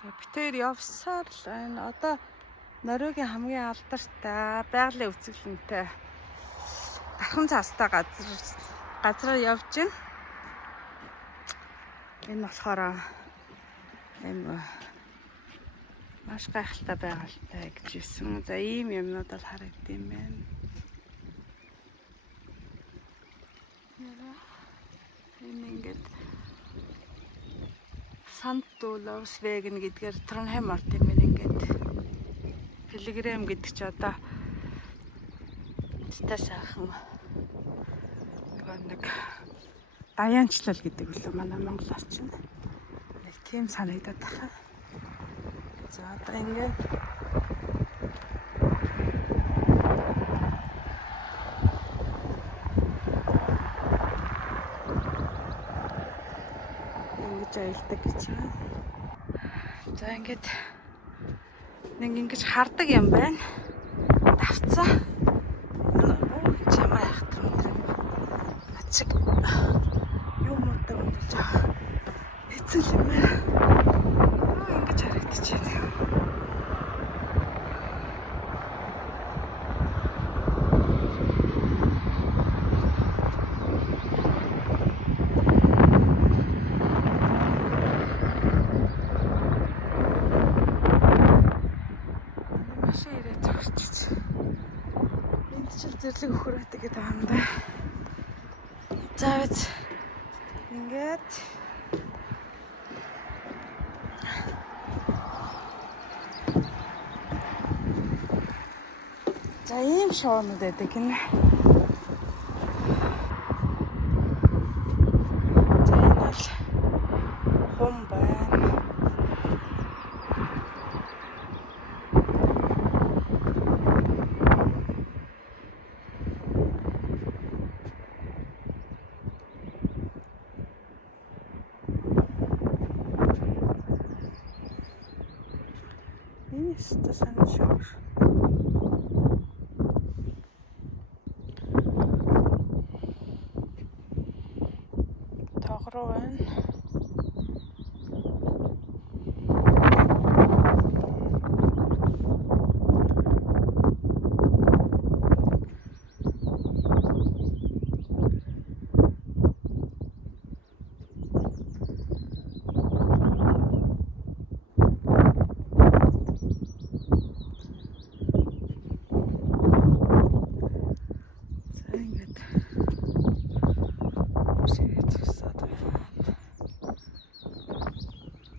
За битээр явсаар л байна. Одоо Нориогийн хамгийн алдартай байгалийн үзэсгэлэнтэй дархан цаастай газраар явж байна. Энэ болохоор энэ маш гайхалтай байгальтай гэж хэлсэн. За ийм юмнууд бол харагдсан байна. Энэ ингээд Сантуловсвеген гэдгээр Тронхайм орт юм ингээд пилигрим гэдэг чи одоо тэтэй сайхан нэг даянчлал гэдэг үлээ манай монголоор чинь нэг тийм санагдаад байна. За одоо ингээд аялдаг гэж байна. За ингээд нэг ингэж хардаг юм байна. Давцаа. Чамаа яхах юм. Ачиг. Юм утаа унтаж байгаа. Хэцүү юм байна. Ингэж харагдчихэв. Зэрлэг өхөрөөтэй гэдэг юм да. За биз ингээд за ийм шоонууд байдаг гинэ. За энэ бол хум байна. Энэ ч санаа шүү.